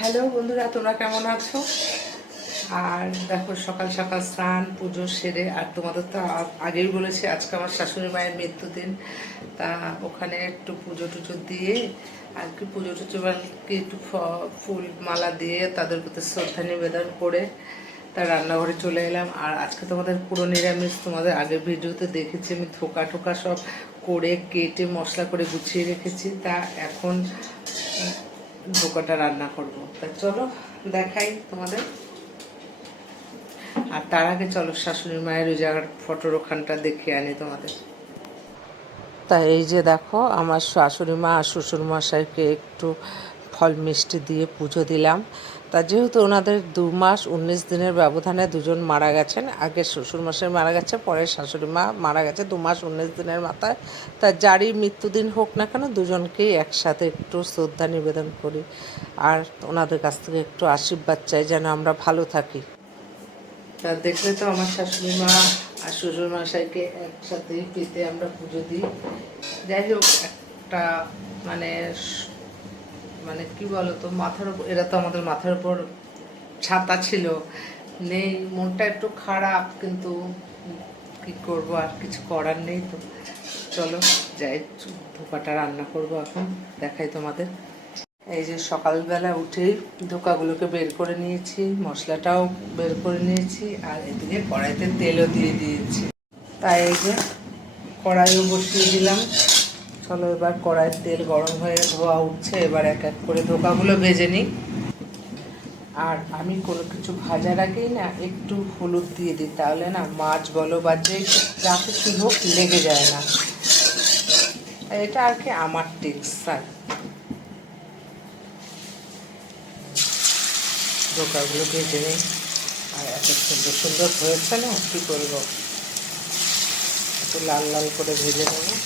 Hello বন্ধুরা, তোমরা কেমন আছো? আর দেখো, সকাল সকাল স্নান পুজো সেরে, আর তোমাদের তো আগেই বলেছি আজকে আমার শাশুড়ি মায়ের মৃত্যুদিন। তা ওখানে একটু পুজো টুজো দিয়ে আর কি পুজো টুজো কি একটু ফুল মালা দিয়ে তাদের প্রতি শ্রদ্ধা নিবেদন করে তার রান্নাঘরে চলে এলাম। আর আজকে তোমাদের পুরো নিরামিষ, তোমাদের আগের ভিডিওতে দেখেছি আমি থোকা টোকা সব করে কেটে মশলা করে গুছিয়ে রেখেছি। তা এখন ধোকাটা রান্না করব। তা চলো দেখাই তোমাদের। আর তার আগে চলো শাশুড়ি মায়ের ওই জায়গার ফটোর ওখানটা দেখে আনি তোমাদের। তাই এই যে দেখো, আমার শাশুড়ি মা আর শ্বশুর মশাইকে একটু ফল মিষ্টি দিয়ে পুজো দিলাম। তা যেহেতু ওনাদের 2 মাস 19 দিনের ব্যবধানে দুজন মারা গেছেন, আগে শ্বশুরমশাই মারা গেছে, পরে শাশুড়ি মা মারা গেছে 2 মাস 19 দিনের মাথায়। তা যারই মৃত্যুদিন হোক না কেন, দুজনকেই একসাথে একটু শ্রদ্ধা নিবেদন করি আর ওনাদের কাছ থেকে একটু আশীর্বাদ চাই যেন আমরা ভালো থাকি। তা দেখলে তো আমার শাশুড়ি মা আর শ্বশুর মশাইকে একসাথেই পেতে আমরা পুজো দিই। যাই হোক, একটা মানে মানে কি বলতো, মাথার উপর, এরা তো আমাদের মাথার উপর ছাতা ছিল, নেই। মনটা একটু খারাপ, কিন্তু কি করব, আর কিছু করার নেই। তো চলো যাই, ধোকাটা রান্না করব এখন, দেখাই তোমাদের। এই যে সকালবেলা উঠেই ধোকাগুলোকে বের করে নিয়েছি, মশলাটাও বের করে নিয়েছি, আর এদিকে কড়াইতে তেলও দিয়ে দিয়েছি। তাই এই যে কড়াইও বসিয়ে দিলাম। চলো এবার কড়াইয়ের তেল গরম হয়ে ধোয়া উঠছে, এবার এক এক করে ধোকাগুলো ভেজে নিই। আর আমি কোনো কিছু ভাজার আগেই না একটু হলুদ দিয়ে দিই, তাহলে না মাছ বলো বা যে যা কিছু হোক লেগে যায় না। এটা আর কি আমার টিপস। আর ধোকাগুলো ভেজে নিই। আর এত সুন্দর সুন্দর হয়েছে না, কী করবো, একটু লাল লাল করে ভেজে নেবো।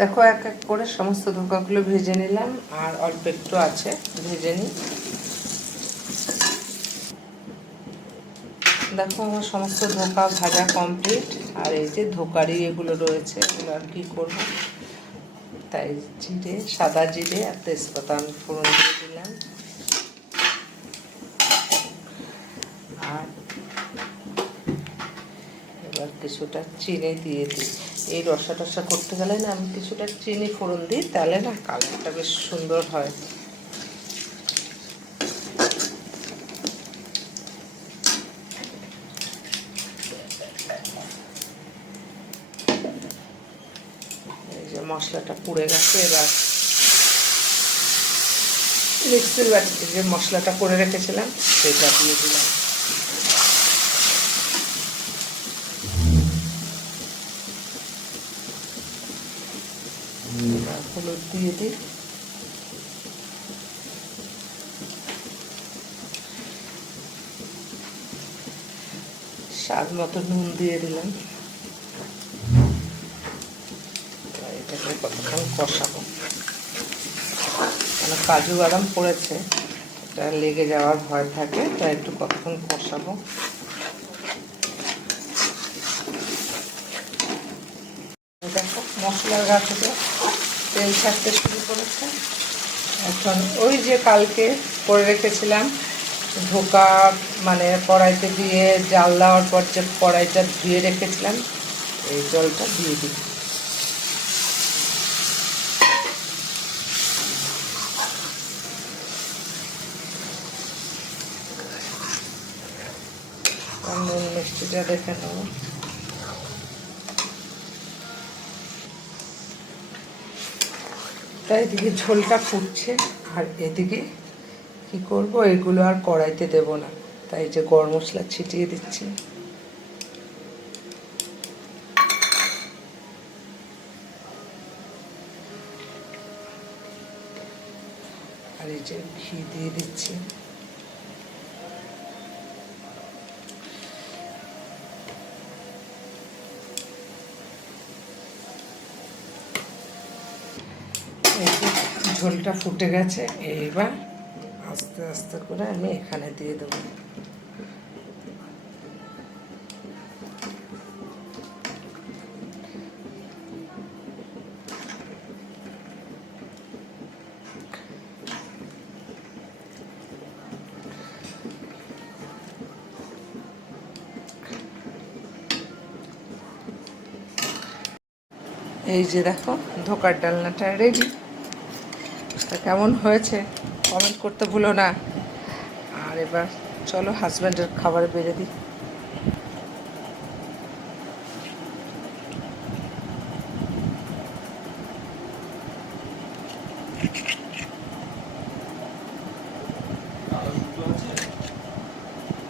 দেখো এক এক করে সমস্ত ধোকাগুলো ভেজে নিলাম, আর অল্প একটু আছে, ভেজে নিই। দেখো আমার সমস্ত ধোকা ভাজা কমপ্লিট। আর এই যে ধোকারি এগুলো রয়েছে, এগুলো আর কি করবো, তাই জিরে, সাদা জিরে আর তেজপাতা আমি ফোড়ন দিয়ে দিলাম। আর এবার কিছুটা চিনি দিয়ে দিই। এই রসা টসা করতে গেলে না আমি কিছুটা চিনি ফোড়ন দিই, তাহলে না কালারটা বেশ সুন্দর হয়। এই যে মশলাটা পুড়ে গেছে, এবার মিক্সির বাটিতে যে মশলাটা করে রেখেছিলাম সেটা দিয়ে দিলাম। হলুদ দিয়ে দিই, স্বাদ মতো নুন দিয়ে দিলাম। এটাকে কতক্ষণ কষাবো, মানে কাজু বাদাম পড়েছে, এটা লেগে যাওয়ার ভয় থাকে, তাই একটু কতক্ষণ কষাবো। দেখো মশলার গা থেকে তেল ছাড়তে শুরু করেছে। এখন ওই যে কালকে করে রেখেছিলাম ধোকা, মানে কড়াইতে দিয়ে জাল দেওয়ার পর যে কড়াইটা ধুয়ে রেখেছিলাম, এই জলটা দিয়ে দিই। নুন মিষ্টিটা দেখে নেব। তাই এদিকে ঝোলটা ফুটছে, আর এদিকে কি করব, এগুলো আর কড়াইতে দেব না, তাই যে গরম মশলা ছিটিয়ে দিচ্ছি। আর এই যে ঘি দিয়ে দিচ্ছি। এই যে ঝোলটা ফুটে গেছে, এইবার আস্তে আস্তে করে আমি এখানে দিয়ে দেবো। এই যে দেখো ধোকার ডালনাটা রেডি। তা কেমন হয়েছে কমেন্ট করতে ভুলো না। আর এবার চলো হাজব্যান্ডের খাবার বেড়ে দিই।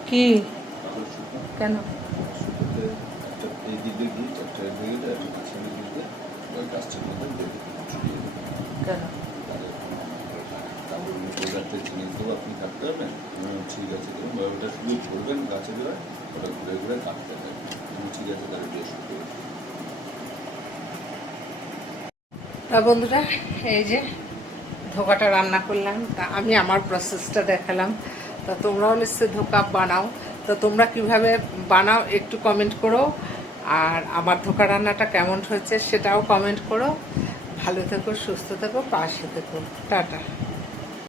কি কেন কেন আপনি থাকতে পারবেন? ঠিক আছে, ওটা শুধু ধরবেন গাছে দেওয়া, ওটা ঘুরে ঘুরে কাটতে হবে। ঠিক আছে, তাহলে দিয়ে শুরু করবেন। তা বন্ধুরা, এই যে ধোকাটা রান্না করলাম। তা আমি আমার প্রসেসটা দেখালাম। তা তোমরাও নিশ্চয়ই ধোকা বানাও। তো তোমরা কিভাবে বানাও একটু কমেন্ট করো। আর আমার ধোকা রান্নাটা কেমন হয়েছে সেটাও কমেন্ট করো। ভালো থেকো, সুস্থ থেকো, পাশে থেকো। টাটা।